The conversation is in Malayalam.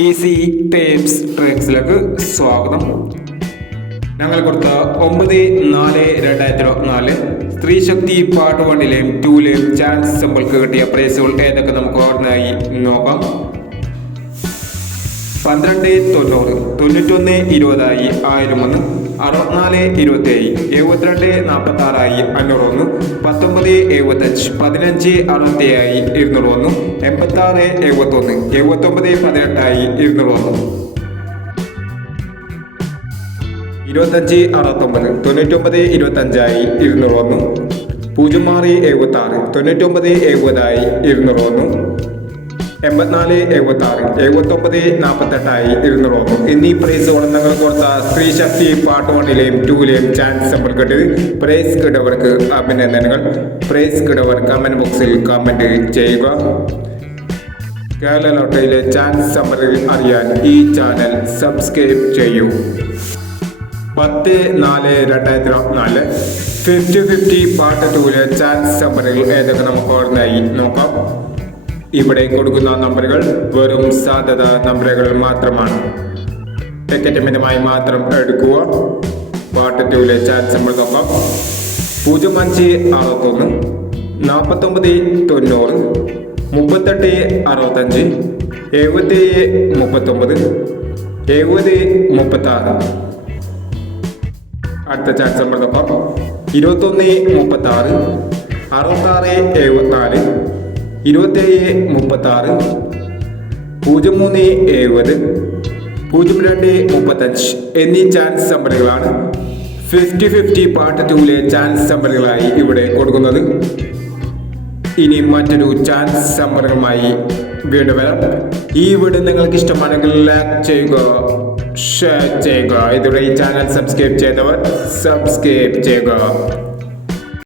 ഈസി ടിപ്സ് ട്രിക്സിലേക്ക് സ്വാഗതം. ഞങ്ങൾ കൊടുത്ത 9/4/2024 സ്ത്രീ ശക്തി പാർട്ട് 1-ലെയും 2-ലെയും ചാൻസ് സിമ്പിൾക്ക് കിട്ടിയ പ്രൈസുകൾ ഏതൊക്കെ നമുക്ക് ഓർമ്മയായി നോക്കാം. 1290, 9120 1001, 6427, 7246 501, 1975, 1567 201, 8671, 7918 201, 2569, 9925 201, 0676, 9970 201, 8476, 7948 201 എന്നീ പ്രൈസുകൾ ഞങ്ങൾ കൊടുത്ത സ്ത്രീ ശക്തി പാർട്ട് 1-ലെയും 2-ലെയും ചാൻസ് സിമ്പിൾ കിട്ടിയത്. പ്രൈസ് കിട്ടവർക്ക് അഭിനന്ദനങ്ങൾ. പ്രൈസ് കിട്ടവർ കമന്റ് ബോക്സിൽ കമന്റ് ചെയ്യുക. കേരള ലോട്ടറിയിലെ ചാൻസ് സമ്മറികൾ അറിയാൻ ഈ ചാനൽ സബ്സ്ക്രൈബ് ചെയ്യൂ. 10/4/2024 50-50 പാർട്ട് 2-ലെ ചാൻസ് സമ്മറികൾ ഏതൊക്കെ നമുക്ക് ഓർമ്മയായി നോക്കാം. ഇവിടെ കൊടുക്കുന്ന നമ്പറുകൾ വെറും സാധ്യത നമ്പറുകൾ മാത്രമാണ്. ടിക്കറ്റ് മിതമായി മാത്രം എടുക്കുക. പാർട്ട് 2-ലെ ചാൻസ് നമ്മൾ നോക്കാം. 0561, 4990, 3865, 7739, 7036. അടുത്ത ചാൻസ് നമ്മൾ നോക്കാം. 2136, 6674, 2736, 0370, 0235 എന്നീ ചാൻസ് നമ്പറുകളാണ് 50-50 പാർട്ട് 2-ലെ ചാൻസ് നമ്പറുകളായി ഇവിടെ കൊടുക്കുന്നത്. ഇനി മറ്റൊരു ചാൻസ് നമ്പറുമായി വീണ്ടും വരാം. ഈ വീഡിയോ നിങ്ങൾക്ക് ഇഷ്ടമാണെങ്കിൽ ലൈക്ക് ചെയ്യുക, ഷെയർ ചെയ്യുക. ഇതുവരെ ഈ ചാനൽ സബ്സ്ക്രൈബ് ചെയ്തവർ സബ്സ്ക്രൈബ് ചെയ്യുക.